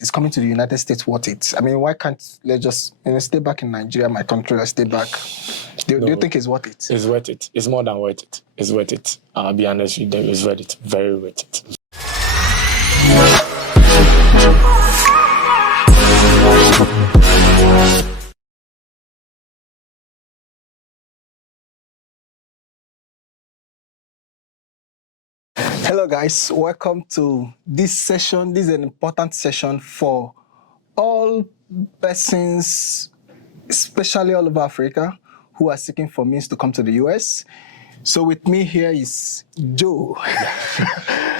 is coming to the United States worth it? I mean, why can't let's just stay back in Nigeria, my country, let's stay back? Do you think it's worth it? It's worth it. It's more than worth it. It's worth it. I'll be honest with you, it's worth it. Very worth it. Hello guys, welcome to this session. This is an important session for all persons, especially all over Africa, who are seeking for means to come to the US. So with me here is Joe.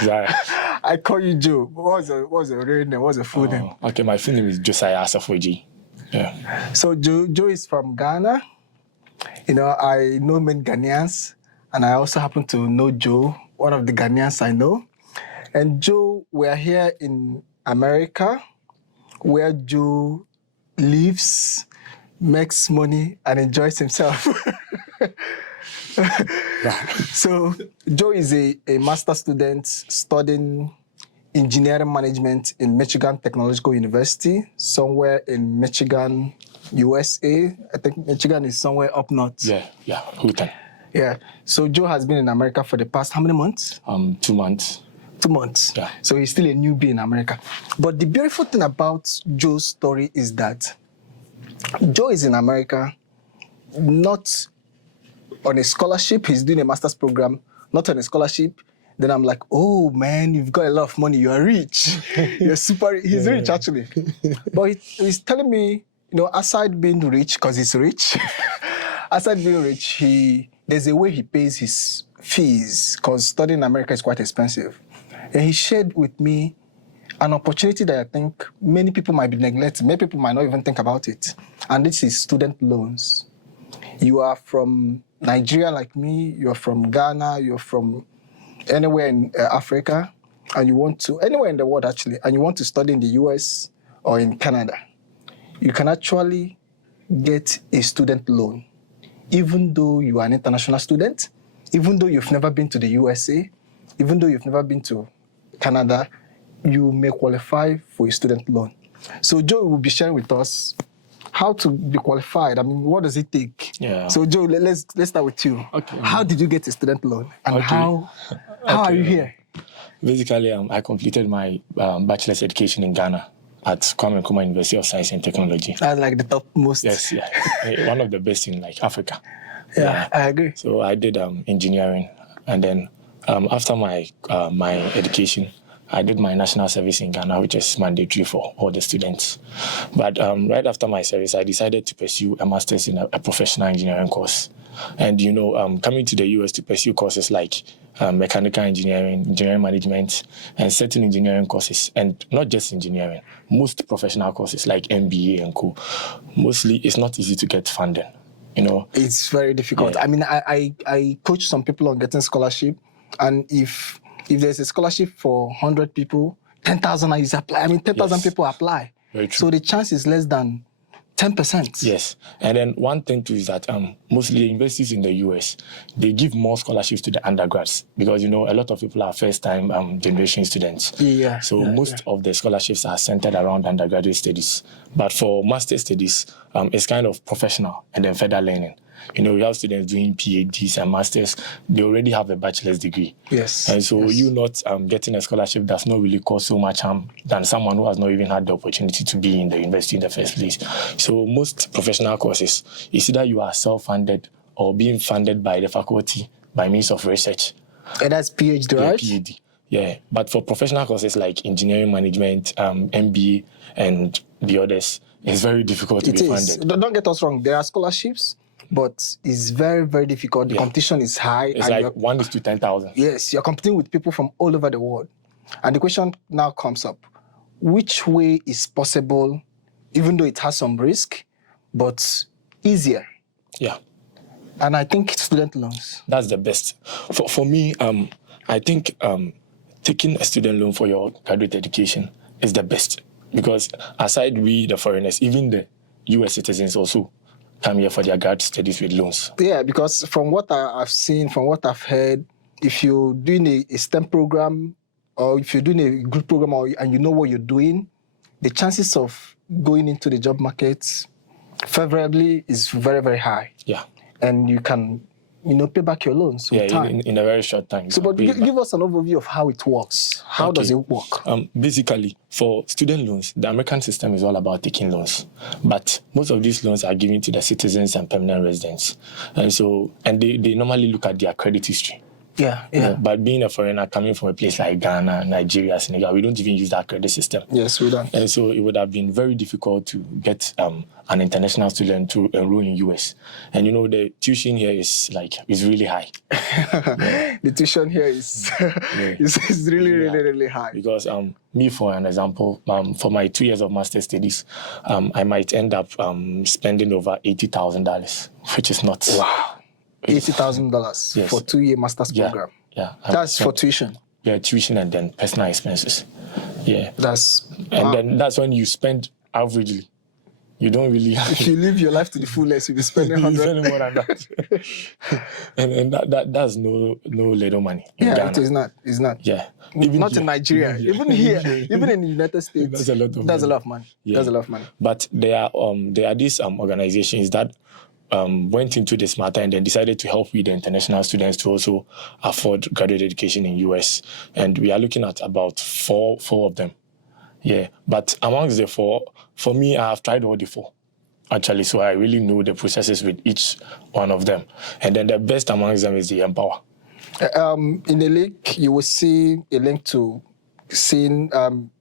Josiah. I call you Joe. What's your real name? What's your full name? Okay, my full name is Josiah Asafoji. Yeah. So Joe is from Ghana. You know, I know many Ghanaians, and I also happen to know Joe, one of the Ghanaians I know. And Joe, we are here in America, where Joe lives, makes money, and enjoys himself. So Joe is a master's student studying engineering management in Michigan Technological University, somewhere in Michigan, USA. I think Michigan is somewhere up north. Yeah, Houghton. Yeah. So Joe has been in America for the past how many months? 2 months. 2 months. Yeah. So he's still a newbie in America. But the beautiful thing about Joe's story is that Joe is in America, not on a scholarship. He's doing a master's program, not on a scholarship. Then I'm like, oh man, you've got a lot of money. You're rich. You're super. He's rich actually. But he's telling me, you know, aside being rich, because he's rich, aside being rich, there's a way he pays his fees, because studying in America is quite expensive. And he shared with me an opportunity that I think many people might be neglecting. Many people might not even think about it. And this is student loans. You are from Nigeria like me, you're from Ghana, you're from anywhere in Africa, and you want to, anywhere in the world actually, and you want to study in the US or in Canada, you can actually get a student loan. Even though you are an international student, even though you've never been to the USA, even though you've never been to Canada, you may qualify for a student loan. So Joe will be sharing with us how to be qualified. I mean, what does it take? Yeah. So Joe, let's start with you. Okay. How did you get a student loan, and Okay. how are you here? Basically, I completed my bachelor's education in Ghana at Kwame Nkrumah University of Science and Technology. That's like the topmost. Yes, yeah. One of the best in like Africa. Yeah, I agree. So I did engineering, and then after my education, I did my national service in Ghana, which is mandatory for all the students. But right after my service, I decided to pursue a master's in a professional engineering course. And, you know, coming to the US to pursue courses like mechanical engineering, engineering management, and certain engineering courses, and not just engineering, most professional courses like MBA and co. Mostly, it's not easy to get funding, you know. It's very difficult. Yeah. I mean, I coach some people on getting scholarship, and if there's a scholarship for 100 people, 10,000 is apply. I mean, 10,000 people apply. Very true. So the chance is less than 10%. Yes. And then one thing too is that mostly the universities in the US, they give more scholarships to the undergrads because, you know, a lot of people are first-time generation students. Yeah. So most of the scholarships are centered around undergraduate studies. But for master studies, it's kind of professional and then further learning. You know, we have students doing PhDs and masters. They already have a bachelor's degree. Yes. And so you not getting a scholarship does not really cause so much harm than someone who has not even had the opportunity to be in the university in the first place. So most professional courses, it's either you are self-funded or being funded by the faculty by means of research. And that's PhD, right? PhD. Yeah. But for professional courses like engineering management, MBA, and the others, it's very difficult to be funded. Don't get us wrong. There are scholarships, but it's very, very difficult. The competition is high. It's like 1 to 10,000. Yes, you're competing with people from all over the world. And the question now comes up, which way is possible, even though it has some risk, but easier? Yeah. And I think student loans. That's the best. For me, I think taking a student loan for your graduate education is the best. Because aside we, the foreigners, even the US citizens also come here for their grad studies with loans. Yeah, because from what I've seen, from what I've heard, if you're doing a STEM program, or if you're doing a good program and you know what you're doing, the chances of going into the job market favorably is very, very high. Yeah. And you can, pay back your loans with time. In a very short time. So, but give us an overview of how it works. How does it work? Basically, for student loans, the American system is all about taking loans. But most of these loans are given to the citizens and permanent residents. And they normally look at their credit history. Yeah. But being a foreigner coming from a place like Ghana, Nigeria, Senegal, we don't even use that credit system. Yes, we don't. And so it would have been very difficult to get an international student to enroll in US. And the tuition here is really high. The tuition here is is really high. Because me, for an example, for my 2 years of master's studies, I might end up spending over $80,000, which is not. Wow. $80,000 for 2-year master's program. Yeah. That's for tuition. Yeah, tuition and then personal expenses. Yeah. Then that's when you spend averagely. You don't really if you live your life to the fullest, you'll be spending more than that. and that's no little money. Yeah, it is not. It's not. Yeah. Even not here. In Nigeria. Even here. Even in the United States. That's a lot of money. Yeah. That's a lot of money. But there are these organizations that went into this matter and then decided to help with the international students to also afford graduate education in US. And we are looking at about four of them. Yeah. But amongst the four, for me, I have tried all the four, actually. So I really know the processes with each one of them. And then the best amongst them is the Empower. In the link, you will see a link to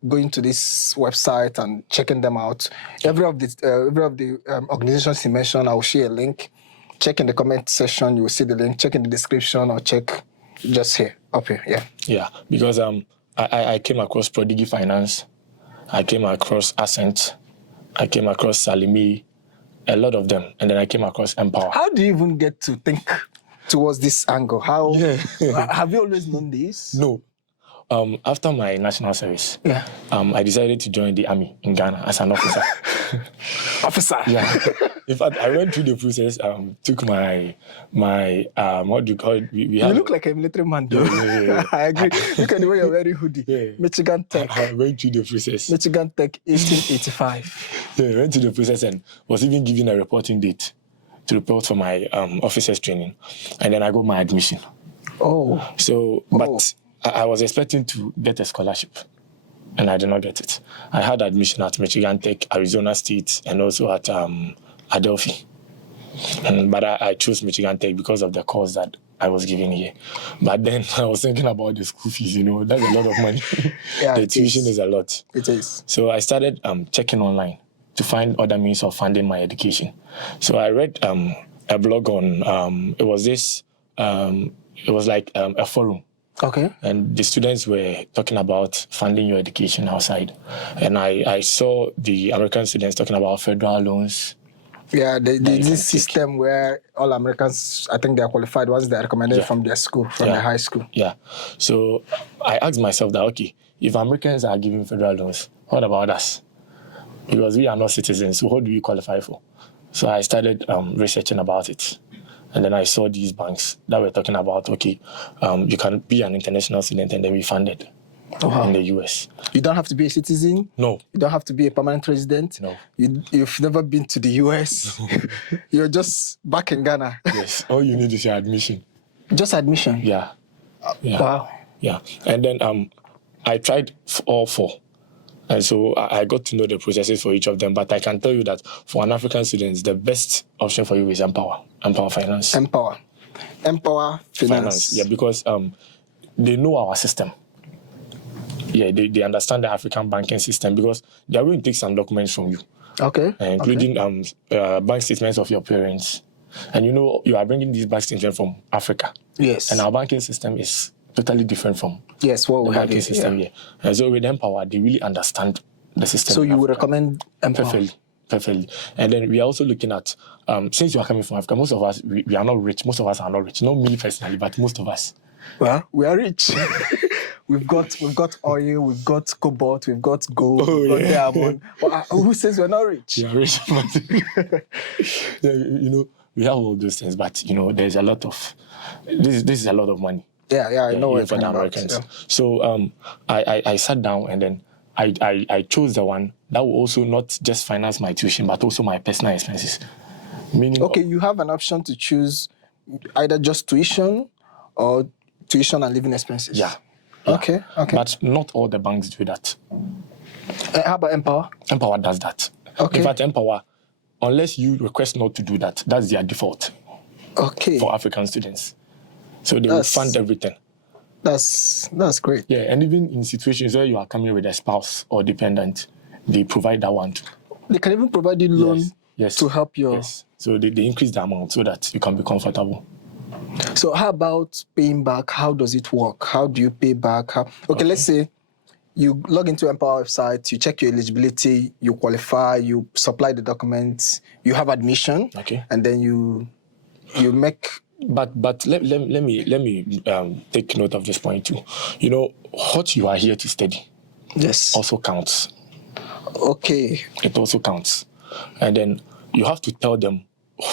going to this website and checking them out. Every of the organizations you mentioned, I will share a link. Check in the comment section, you will see the link. Check in the description or check just here, up here. Yeah. Yeah, because I came across Prodigy Finance, I came across Ascent, I came across Salimi, a lot of them, and then I came across Empower. How do you even get to think towards this angle? How have you always known this? No. After my national service, I decided to join the army in Ghana as an officer. Officer? Yeah. In fact, I went through the process, took my what do you call it? You look like a military man, though. Yeah. I agree. Look at the way you're wearing hoodie. Yeah. Michigan Tech. I went through the process. Michigan Tech, 1885. Yeah, I went through the process and was even given a reporting date to report for my officers training. And then I got my admission. Oh. So, but I was expecting to get a scholarship, and I did not get it. I had admission at Michigan Tech, Arizona State, and also at Adelphi. But I chose Michigan Tech because of the course that I was given here. But then I was thinking about the school fees, that's a lot of money. The tuition is a lot. It is. So I started checking online to find other means of funding my education. So I read a blog on, it was like a forum. Okay. And the students were talking about funding your education outside. And I saw the American students talking about federal loans. Yeah, this system where all Americans, I think they are qualified once they are recommended from their school, from their high school. Yeah. So I asked myself that, okay, if Americans are giving federal loans, what about us? Because we are not citizens, so what do we qualify for? So I started researching about it. And then I saw these banks that were talking about, okay, you can be an international student and then be funded in the US. You don't have to be a citizen? No. You don't have to be a permanent resident? No. You've never been to the US? You're just back in Ghana? Yes. All you need is your admission. Just admission? Yeah. Wow. Yeah. And then I tried all four. And so I got to know the processes for each of them. But I can tell you that for an African student, the best option for you is Empower Finance. Empower Finance. Yeah, because they know our system. Yeah, they understand the African banking system because they are going to take some documents from you. Okay. Including bank statements of your parents. And you are bringing these bank statements from Africa. Yes. And our banking system is totally different from what we have banking system here. And so with Empower, they really understand the system. So you would recommend Empower? Perfectly. And then we are also looking at, since you are coming from Africa, most of us, we are not rich. Most of us are not rich. Not me personally, but most of us. Well, we are rich. We've got oil, we've got cobalt, we've got gold, we've got diamond. Who says we're not rich? You are rich. We have all those things, but there's a lot of this is a lot of money. Yeah, I know what for the Americans. Yeah. So I sat down and then I chose the one that will also not just finance my tuition, but also my personal expenses. Meaning, Okay, you have an option to choose either just tuition or tuition and living expenses. yeah. Okay. But not all the banks do that. How about Empower? Empower does that. Okay. In fact, Empower, unless you request not to do that, that's their default Okay. for African students. So they will fund everything. That's great. Yeah, and even in situations where you are coming with a spouse or dependent, they provide that one too. They can even provide you loan Yes. to help your... Yes. So they increase the amount so that you can be comfortable. So how about paying back? How does it work? How do you pay back? Okay, let's say you log into Empower website, you check your eligibility, you qualify, you supply the documents, you have admission, Okay. and then you make... But let me take note of this point too. You know, what you are here to study Yes. also counts. Okay. It also counts. And then you have to tell them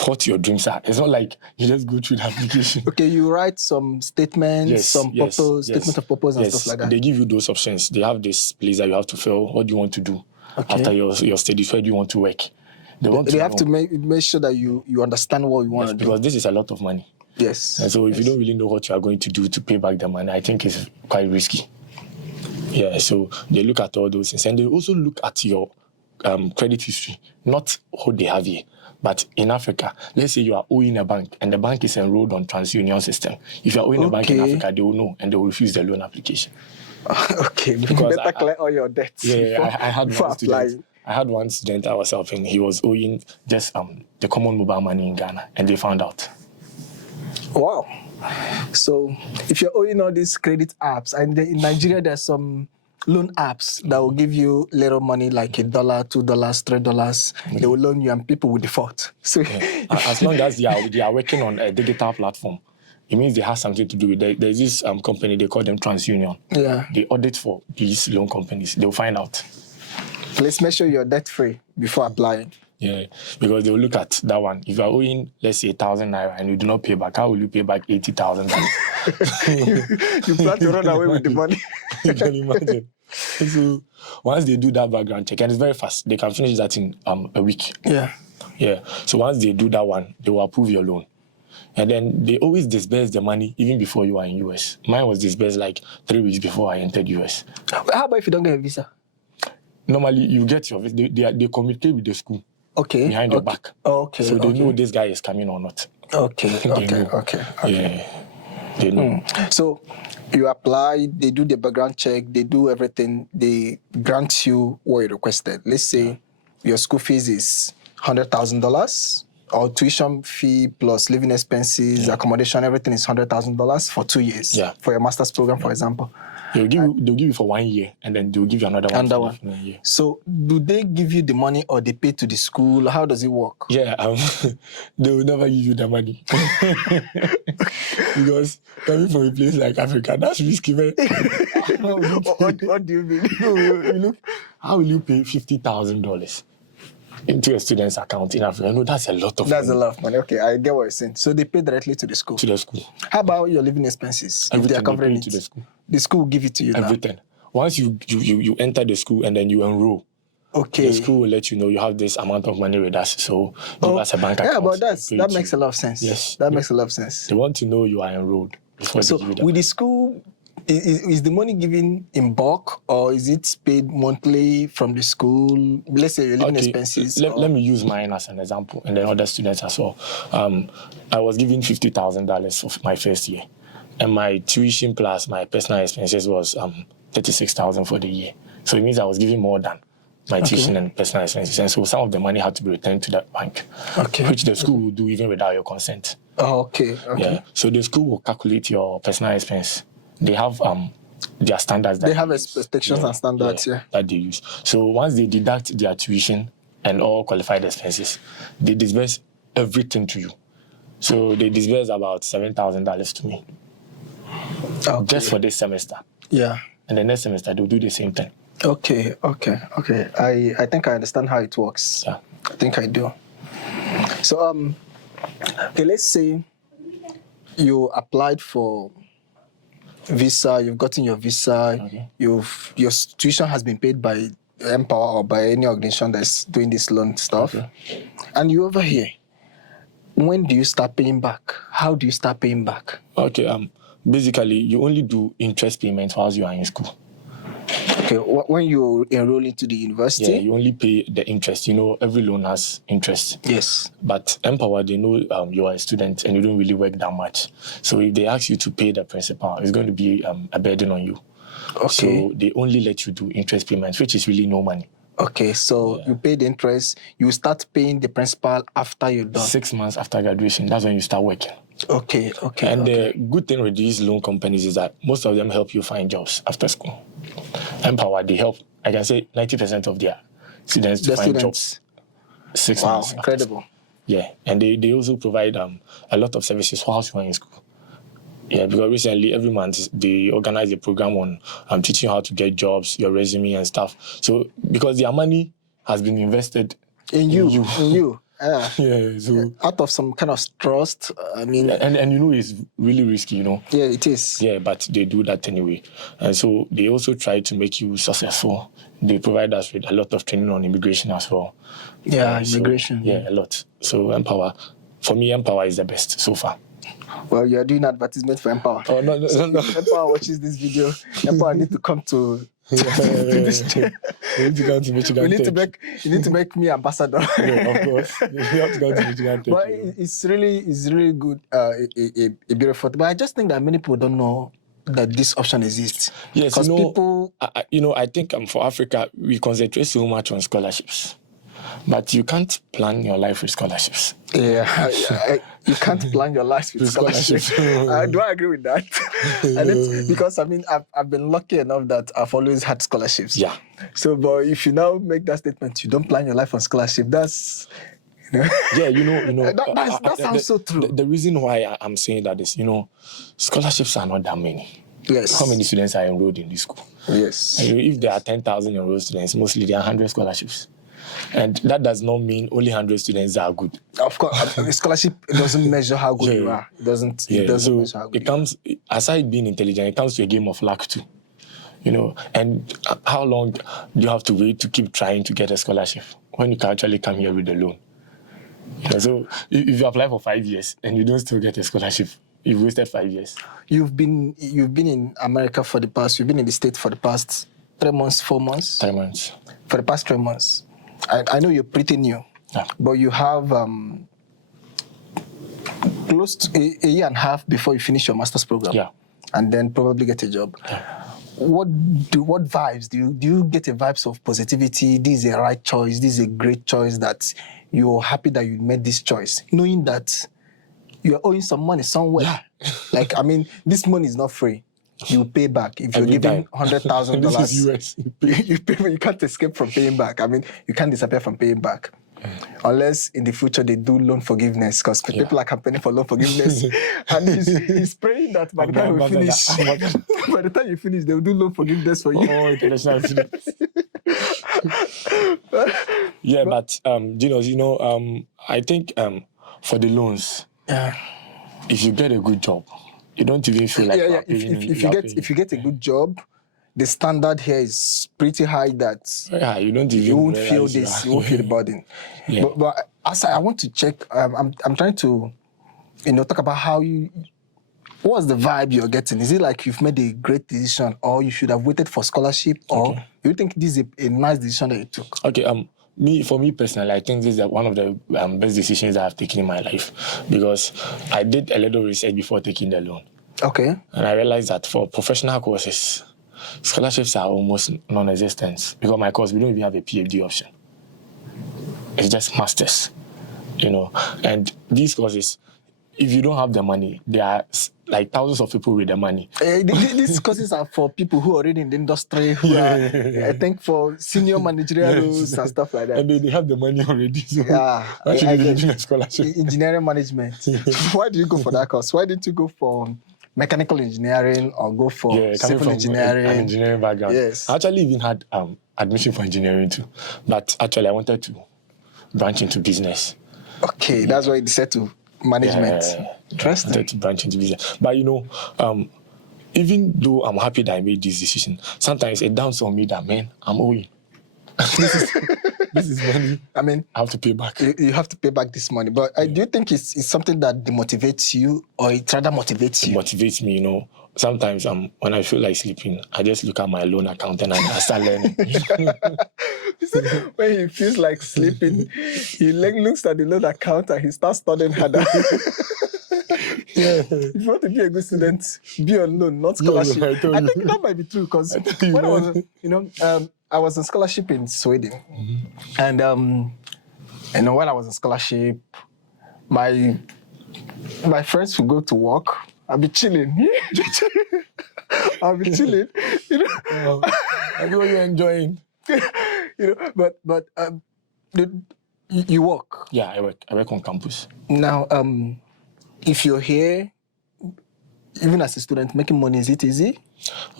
what your dreams are. It's not like you just go through the application. Okay, you write some statements, statement of purpose and stuff like that. They give you those options. They have this place that you have to fill. What do you want to do after your studies? Where do you want to work? They have to make sure that you understand what you want to do. Because this is a lot of money. Yes. And so if you don't really know what you are going to do to pay back the money, I think it's quite risky. Yeah, so they look at all those things. And they also look at your credit history, not what they have here. But in Africa, let's say you are owing a bank and the bank is enrolled on TransUnion system. If you are owing a bank in Africa, they will know and they will refuse the loan application. Okay, because better clear all your debts. Yeah, I had one student. I had one student I was helping. He was owing just the common mobile money in Ghana, and they found out. Wow. So if you're owing all these credit apps, and in Nigeria there's some loan apps that will give you little money like $1, $2, $3. They will loan you and people will default. So as long as they are working on a digital platform, it means they have something to do with it. There's this company, they call them TransUnion. Yeah. They audit for these loan companies. They'll find out. Please make sure you're debt free before applying. Yeah, because they will look at that one. If you are owing, let's say, 1,000 naira and you do not pay back, how will you pay back 80,000? You plan to run away with the money. You can imagine. So once they do that background check, and it's very fast, they can finish that in a week. Yeah. So once they do that one, they will approve your loan. And then they always disburse the money even before you are in US. Mine was disbursed like 3 weeks before I entered US. How about if you don't get a visa? Normally, you get your visa. They communicate with the school. Okay. Behind your back. Okay. So they know this guy is coming or not. Okay. Yeah. They know. So you apply, they do the background check, they do everything, they grant you what you requested. Let's say your school fees is $100,000, or tuition fee plus living expenses, accommodation, everything is $100,000 for 2 years. Yeah. For your master's program, for example. They'll give you for 1 year, and then they'll give you another one. So do they give you the money or they pay to the school? How does it work? Yeah, they will never give you the money. Because coming from a place like Africa, that's risky, man. What do you mean? No, how will you pay $50,000 into a student's account in Africa? No, that's a lot of money. That's a lot of money. Okay, I get what you're saying. So they pay directly to the school? To the school. How about your living expenses? Everything if they are covering it to the school. The school will give it to you Everything. Now. Once you enter the school and then you enroll, okay, the school will let you know you have this amount of money with us, so give us a bank account. Yeah, but that makes a lot of sense. Yes. That makes a lot of sense. They want to know you are enrolled before they give you that. With the school, is the money given in bulk or is it paid monthly from the school? Let's say your living expenses. Let me use mine as an example, and then other students as well. I was given $50,000 for my first year, and my tuition plus my personal expenses was $36,000 for the year. So it means I was giving more than my tuition and personal expenses, and so some of the money had to be returned to that bank, which the school will do even without your consent. Okay. Yeah. So the school will calculate your personal expense. They have their standards. They have expectations and standards, that they use. So once they deduct their tuition and all qualified expenses, they disburse everything to you. So they disburse about $7,000 to me, just for this semester. Yeah. And the next semester they'll do the same thing. Okay. I think I understand how it works. Yeah. I think I do. So okay, let's say you applied for visa. You've gotten your visa. Okay. Your tuition has been paid by Empower or by any organization that's doing this loan stuff. Okay. And you over here. When do you start paying back? How do you start paying back? Okay. Basically, you only do interest payments whilst you are in school. Okay, when you enroll into the university? Yeah, you only pay the interest. Every loan has interest. Yes. But Empower, they know you are a student and you don't really work that much. So if they ask you to pay the principal, it's going to be a burden on you. Okay. So they only let you do interest payments, which is really no money. Okay, so you pay the interest. You start paying the principal after you're done. 6 months after graduation, that's when you start working. Okay. And the good thing with these loan companies is that most of them help you find jobs after school. Empower, they help, I can say 90% of their students to find jobs. 6 months. Wow, incredible. Yeah, and they also provide a lot of services whilst you are in school. Yeah, because recently, every month, they organize a program on teaching you how to get jobs, your resume and stuff. So, because their money has been invested in you. Yeah, so out of some kind of trust, I mean... And it's really risky, Yeah, it is. Yeah, but they do that anyway. And so they also try to make you successful. They provide us with a lot of training on immigration as well. Yeah, immigration. So, yeah, a lot. So Empower, for me, Empower is the best so far. Well, you're doing advertisement for Empower. Oh, no. So if Empower watches this video, Empower need to come to this channel. We need to go to Michigan. You need to make me ambassador. Yeah, of course. You have to go to Michigan. But it's really good, a beautiful thing. But I just think that many people don't know that this option exists. Yes, because people... I think for Africa, we concentrate so much on scholarships. But you can't plan your life with scholarships. Yeah, you can't plan your life with scholarships. Do I agree with that? And it's because, I've been lucky enough that I've always had scholarships. Yeah. So, but if you now make that statement, you don't plan your life on scholarship, that's... Yeah, that sounds so true. The reason why I'm saying that is, scholarships are not that many. Yes. How many students are enrolled in this school? Yes. And if there are 10,000 enrolled students, mostly there are 100 scholarships. And that does not mean only 100 students are good. Of course, a scholarship doesn't measure how good you are. It doesn't measure how good it comes, aside being intelligent, it comes to a game of luck too. And how long do you have to wait to keep trying to get a scholarship when you can actually come here with a loan? So if you apply for 5 years and you don't still get a scholarship, you've wasted 5 years. You've been in America you've been in the States for the past 3 months, 4 months? 3 months. For the past 3 months. I know you're pretty new, but you have close to a year and a half before you finish your master's program. Yeah. And then probably get a job. Yeah. What vibes do you get? A vibes of positivity? This is a right choice. This is a great choice. That you're happy that you made this choice, knowing that you're owing some money somewhere. Yeah. This money is not free. You pay back. If you're giving $100,000, this is US. You pay. You can't escape from paying back. You can't disappear from paying back. Unless in the future they do loan forgiveness, because people are campaigning for loan forgiveness. And he's praying that by the time we finish, by the time you finish, they'll do loan forgiveness for you. Oh, international students. Yeah, but I think for the loans, if you get a good job, you don't even feel like if you get a good job, the standard here is pretty high that you won't feel this, you won't feel the burden. Yeah. But as I want to check, I'm trying to talk about what's the vibe you're getting? Is it like you've made a great decision, or you should have waited for scholarship, or you think this is a nice decision that you took? Okay, for me personally, I think this is one of the best decisions I've taken in my life, because I did a little research before taking the loan. Okay. And I realized that for professional courses, scholarships are almost non-existent, because my course, we don't even have a PhD option. It's just masters, And these courses, if you don't have the money, there are like thousands of people with the money. These courses are for people who are already in the industry, who I think for senior managerial roles and stuff like that. And they have the money already. So I get a scholarship. Engineering management. Why did you go for that course? Why didn't you go for mechanical engineering or go for civil engineering? An engineering background. Yes. I actually even had admission for engineering too. But actually I wanted to branch into business. Okay, that's why you decided to management. Interesting. I wanted to branch into business. But even though I'm happy that I made this decision, sometimes it downs on me that, man, I'm owing. This is money. I mean, I have to pay back. you have to pay back this money. But do you think it's something that demotivates you, or it rather motivates It you? motivates me, you know. Sometimes when I feel like sleeping, I just look at my loan account and I start learning. When he feels like sleeping, he looks at the loan account and he starts studying harder. If you want to be a good student, be on loan, not scholarship. I told I you. think that might be true, because you, when man. I was on scholarship in Sweden, and when I was on scholarship, my friends would go to work. I'll be chilling. I'll be chilling. I know you're enjoying. But you work. Yeah, I work on campus. Now, if you're here, even as a student, making money, is it easy?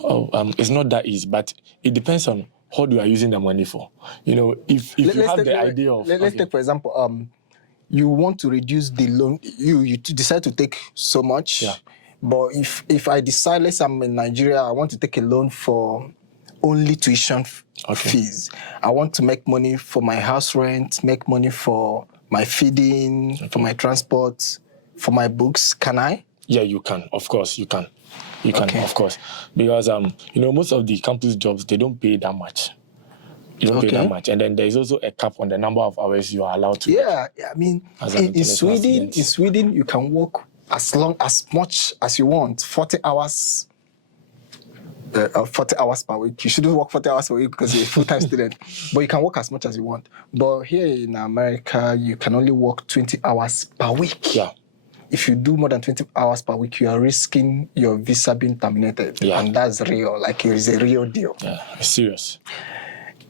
Oh, it's not that easy, but it depends on what you are using the money for. You know, if you have the idea of... Let's take, for example, you want to reduce the loan, you decide to take so much. Yeah. But if I decide, let's say I'm in Nigeria, I want to take a loan for only tuition fees. I want to make money for my house rent, make money for my feeding, for my transport, for my books. Can I? Yeah, you can. Of course, you can. You can, Okay. of course. Because, most of the campus jobs, they don't pay that much. You don't pay that much. And then there's also a cap on the number of hours you are allowed to work. Yeah, I mean, in Sweden, you can work as much as you want, 40 hours. 40 hours per week. You shouldn't work 40 hours per week because you're a full-time student, but you can work as much as you want. But here in America, you can only work 20 hours per week. Yeah. If you do more than 20 hours per week, you are risking your visa being terminated. Yeah. And that's real. Like, it is a real deal. Yeah, it's serious.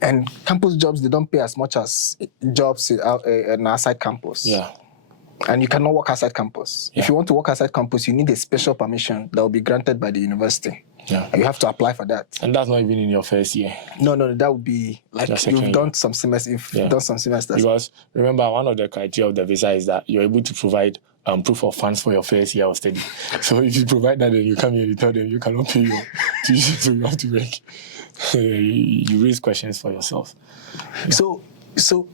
And campus jobs, they don't pay as much as jobs in outside campus. Yeah. And you cannot work outside campus. Yeah. If you want to work outside campus, you need a special permission that will be granted by the university. Yeah. And you have to apply for that. And that's not even in your first year. No, that would be like you've done some semesters. Because remember, one of the criteria of the visa is that you're able to provide proof of funds for your first year of study. So if you provide that, then you come here, you tell them you cannot pay your tuition, so you have to work. You raise questions for yourself. Yeah. So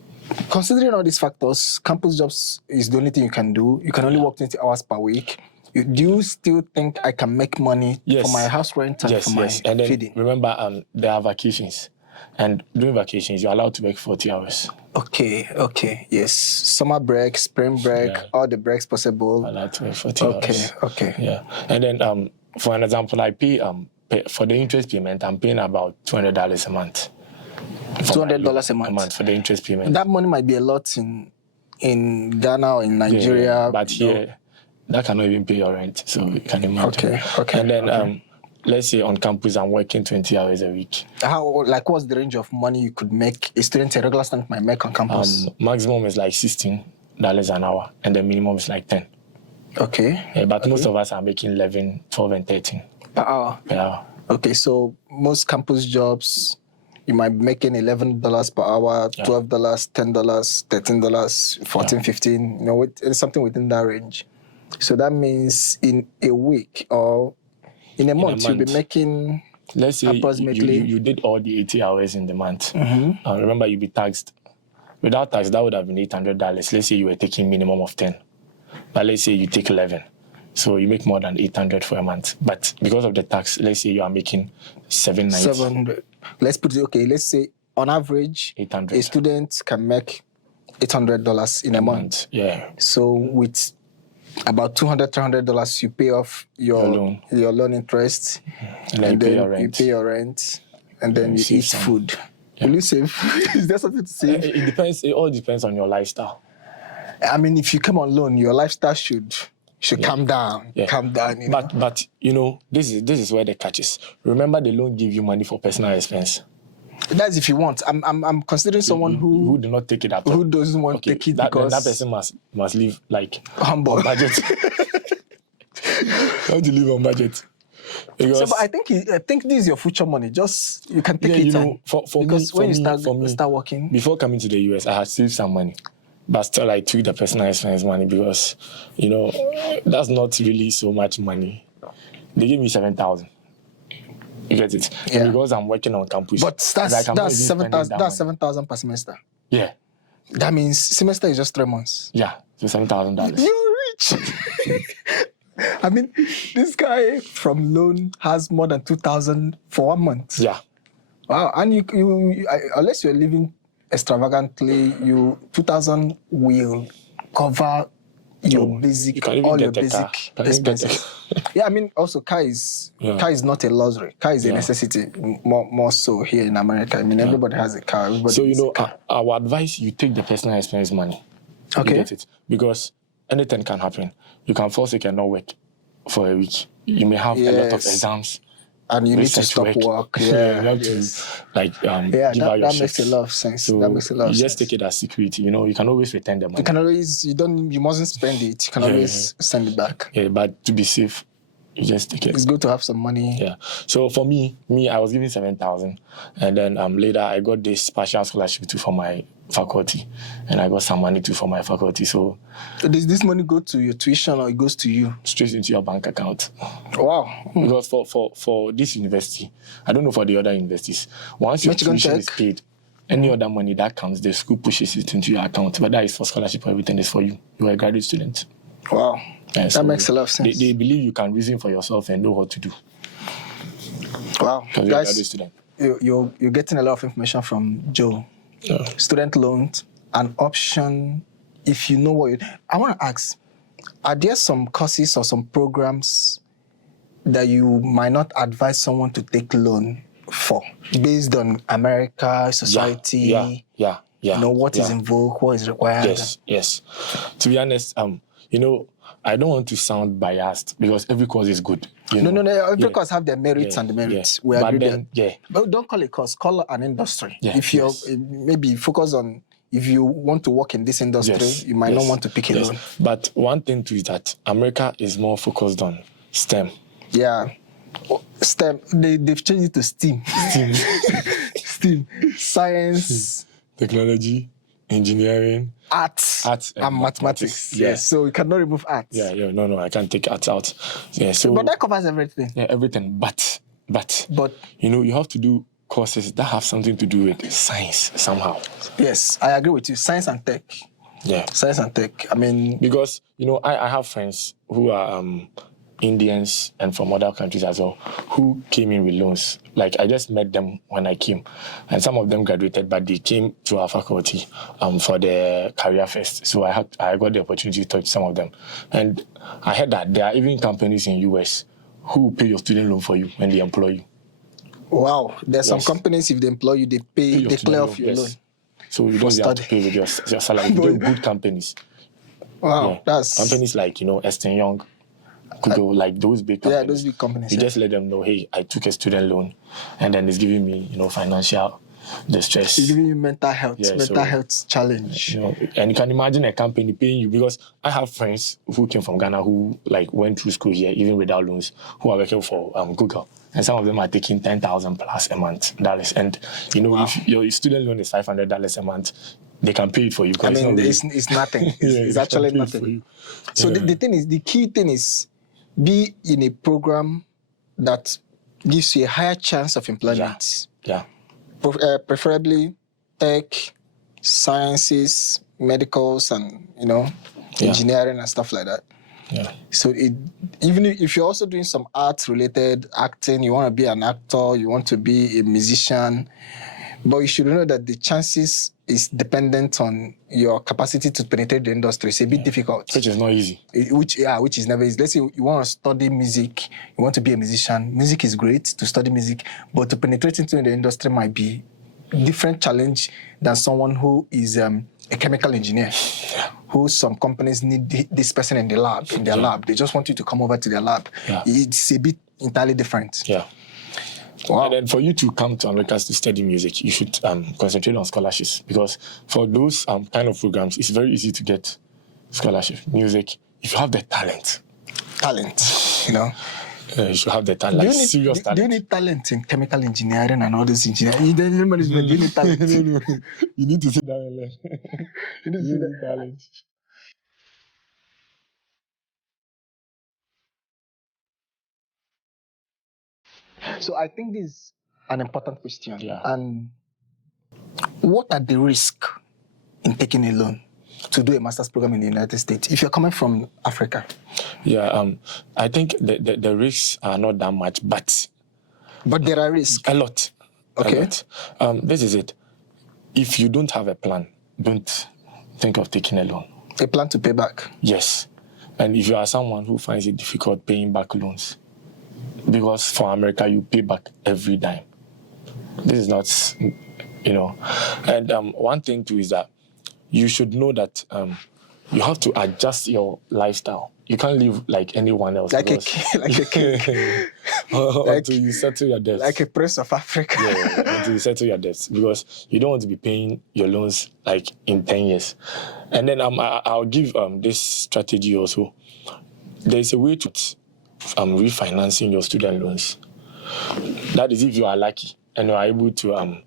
considering all these factors, campus jobs is the only thing you can do. You can only work 20 hours per week. Do you still think I can make money for my house rent and for my and then feeding? Remember, there are vacations. And during vacations, you're allowed to work 40 hours. Okay, yes. Summer break, spring break, all the breaks possible. Allowed to work 40 hours. Okay. Yeah. And then, for an example, I pay for the interest payment, I'm paying about $200 a month. $200 a month for the interest payment. That money might be a lot in Ghana or in Nigeria. But here, that cannot even pay your rent, so you can imagine. Okay. And then, let's say on campus, I'm working 20 hours a week. What's the range of money you could make, a regular student might make on campus? Maximum is like $16 an hour, and the minimum is like 10. Okay. Yeah, but most of us are making 11, 12, and 13. Per hour? Yeah. Okay, so most campus jobs, you might be making $11 per hour, $12, $10, $13, $14, $15, it's something within that range. So that means in a week or in a month, you'll be making, let's say, approximately... You did all the 80 hours in the month. Remember, you'll be taxed. Without tax, that would have been $800. Let's say you were taking minimum of 10. But let's say you take 11. So you make more than 800 for a month. But because of the tax, let's say you are making 790. 700. Let's put it, let's say on average, 800. A student can make $800 in a month. Yeah. So with about $200, $300, you pay off your loan interest, and then you pay your rent, and then you eat food. Yeah. Will you save? Is there something to save? It depends. It all depends on your lifestyle. I mean, if you come on loan, your lifestyle should calm down. Yeah. Calm down. But this is where the catch is. Remember, they don't give you money for personal expense. That's if you want. I'm considering someone who do not take it at all. Who doesn't want to take it because that person must live like humble on budget. How to live on budget? But I think this is your future money. Just you can take it. Because when you start working. Before coming to the US, I had saved some money, but still I took the personal expense money because that's not really so much money. They gave me $7,000. You get it? Yeah. And because I'm working on campus, But it's like I'm not that's even 7,000. spending That's that money. 7,000 per semester. Yeah, That means semester is just 3 months. yeah. So $7,000. You're rich. I mean, this guy from loan has more than 2,000 for 1 month. Yeah. Wow. And unless you're living extravagantly, 2,000 will cover your Oh, basic, you can even all get your a car. basic You can even get a- expenses. Yeah, I mean, also car is not a luxury. Car is a Yeah. necessity, more so here in America. I mean, everybody has a car. Everybody So, needs a car. our advice, you take the personal expense money. Okay. You get it? Because anything can happen. You can fall sick and not work for a week. You may have a lot of Yes. exams. And you need to research stop work. Yeah, you have yes. to give out your that makes a shifts. lot of sense. So That makes a lot of you just sense. take it as security. You can always return the money. You can always, you mustn't spend it. You can always send it back. Yeah, but to be safe, you just take it. It's good to have some money. Yeah. So for me, I was given 7,000, and then later I got this partial scholarship too for my faculty, and I got some money too for my faculty. So does this money go to your tuition or it goes to you? Straight into your bank account. Wow. Because for this university, I don't know for the other universities, once your tuition is paid, any other money that comes, the school pushes it into your account. But that is for scholarship, everything is for you. You are a graduate student. Wow. That makes a lot of sense. They believe you can reason for yourself and know what to do. Wow. Because you're a graduate student. You're getting a lot of information from Joe. Yeah. Student loans, an option if you know what I want to ask, are there some courses or some programs that you might not advise someone to take loan for based on America, society? Yeah. What is in vogue, what is required? Yes. To be honest, I don't want to sound biased because every course is good. No. Every course have their merits and demerits. We agree that. But don't call it course, call it an industry. If you're maybe focus on, if you want to work in this industry, you might not want to pick a loan. But one thing too is that America is more focused on STEM. Yeah. STEM, they've changed it to STEAM. STEAM. Science. Technology, engineering, arts and mathematics. Yes. So you cannot remove arts. No, I can't take arts out. Yeah, so but that covers everything. Yeah, everything. But you have to do courses that have something to do with science somehow. Yes, I agree with you. Science and tech. Yeah. Science and tech. I mean, because I have friends who are Indians and from other countries as well who came in with loans. Like I just met them when I came, and some of them graduated, but they came to our faculty for the career fest. So I got the opportunity to talk to some of them, and I heard that there are even companies in US who pay your student loan for you when they employ you. Wow, there's some companies, if they employ you, they clear off your loan. So you don't have to pay with your salary. They're good companies. Wow, that's companies like Ernst & Young, Google, like those big companies. Yeah, those big companies. You just let them know, hey, I took a student loan, and then it's giving me, financial distress. It's giving you mental health challenge. And you can imagine a company paying you, because I have friends who came from Ghana who went through school here, even without loans, who are working for Google. And some of them are taking $10,000 plus a month. And if your student loan is $500 a month, they can pay it for you. I mean, it's nothing. It's actually nothing. So the key thing is, be in a program that gives you a higher chance of employment. Yeah. Preferably tech, sciences, medicals, and engineering and stuff like that. Yeah. So even if you're also doing some arts-related acting, you want to be an actor, you want to be a musician, but you should know that the chances is dependent on your capacity to penetrate the industry. It's a bit difficult. Which is not easy. Which is never easy. Let's say you want to study music, you want to be a musician. Music is great to study music, but to penetrate into the industry might be a different challenge than someone who is a chemical engineer. Who some companies need this person in their lab. They just want you to come over to their lab. Yeah. It's a bit entirely different. Yeah. Wow. And then for you to come to America to study music, you should concentrate on scholarships, because for those kind of programs, it's very easy to get scholarship. Music, if you have the talent, you should have the talent, serious talent. Do you need talent in chemical engineering and all this engineering? Do you need talent? No. You need to sit down and learn. You need to see talent. So I think this is an important question. Yeah. And what are the risks in taking a loan to do a master's program in the United States if you're coming from Africa? Yeah, I think the risks are not that much, but there are risks. A lot. Okay. A lot. This is it. If you don't have a plan, don't think of taking a loan. A plan to pay back? Yes. And if you are someone who finds it difficult paying back loans, because for America, you pay back every dime. This is not, And one thing too is that you should know that you have to adjust your lifestyle. You can't live like anyone else. Like a king. Until you settle your debts. Like a prince of Africa. Yeah, until you settle your debts. Because you don't want to be paying your loans like in 10 years. And then I'll give this strategy also. There's a way to refinancing your student loans. That is if you are lucky and you are able to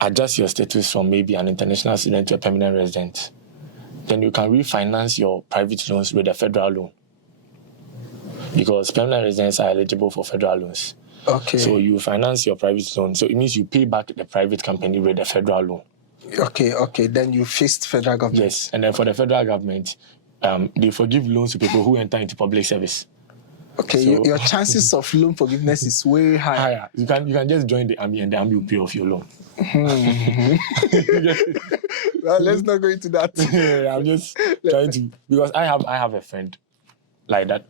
adjust your status from maybe an international student to a permanent resident. Then you can refinance your private loans with a federal loan. Because permanent residents are eligible for federal loans. Okay. So you finance your private loan. So it means you pay back the private company with a federal loan. Okay. Then you faced federal government. Yes. And then for the federal government, they forgive loans to people who enter into public service. Okay, so, your chances of loan forgiveness is way higher. You can just join the army and the army will pay off your loan. Well, let's not go into that. Yeah, I'm just trying to, because I have a friend like that.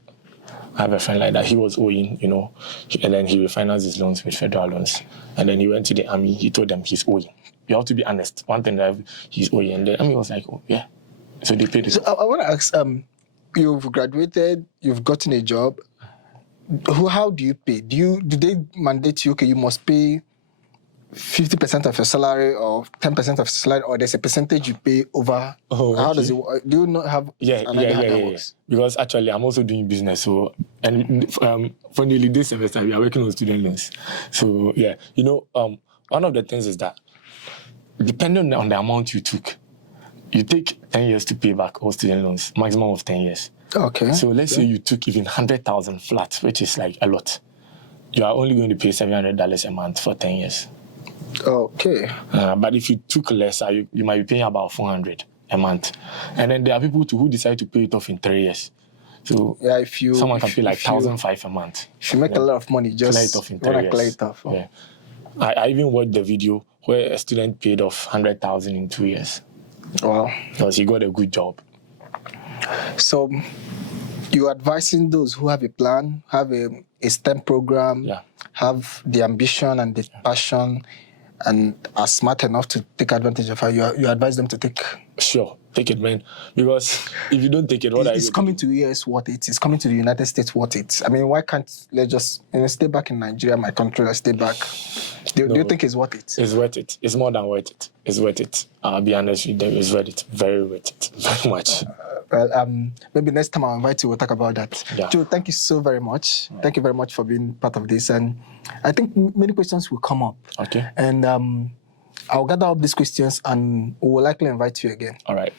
He was owing, and then he refinanced his loans with federal loans. And then he went to the army. He told them he's owing. You have to be honest. One thing that he's owing. And the army was like, oh, yeah. So they paid it. So I want to ask, you've graduated, you've gotten a job. How do you pay? Do they mandate you, okay, you must pay 50% of your salary or 10% of your salary, or there's a percentage you pay over? Oh, okay. How does it work? Do you not have an idea how that works? Because actually, I'm also doing business. So, and for nearly this semester, we are working on student loans. So, yeah, one of the things is that depending on the amount you took, you take 10 years to pay back all student loans, maximum of 10 years. Okay. So let's say you took even 100,000 flat, which is like a lot. You are only going to pay $700 a month for 10 years. Okay. But if you took lesser, you might be paying about $400 a month. And then there are people who decide to pay it off in 3 years. So yeah, someone can pay like $1,500 a month. If you make a lot of money, just clear it off in 3 years. Clear it off. Yeah. I even watched the video where a student paid off $100,000 in 2 years. Wow. Because he got a good job. So you're advising those who have a plan, have a STEM program, have the ambition and the passion, and are smart enough to take advantage of how you advise them to take. Sure, take it, man. Because if you don't take it, it's coming to US worth it. It's coming to the United States worth it. I mean, why can't let's just stay back in Nigeria, my country, let's stay back? Do you think it's worth it? It's worth it. It's more than worth it. It's worth it. I'll be honest with you, it's worth it. Very worth it. Very much. Maybe next time I'll invite you, we'll talk about that. Yeah. Joe, thank you so very much. Thank you very much for being part of this. And I think many questions will come up. Okay. And I'll gather up these questions and we will likely invite you again. All right.